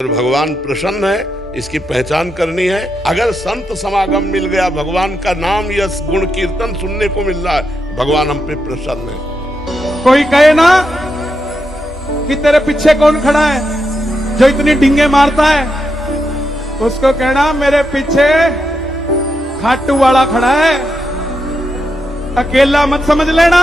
भगवान प्रसन्न है, इसकी पहचान करनी है। अगर संत समागम मिल गया, भगवान का नाम यश गुण कीर्तन सुनने को मिल रहा है, भगवान हम पे प्रसन्न है। कोई कहे ना कि तेरे पीछे कौन खड़ा है जो इतनी डिंगे मारता है, उसको कहना मेरे पीछे खाटू वाला खड़ा है, अकेला मत समझ लेना।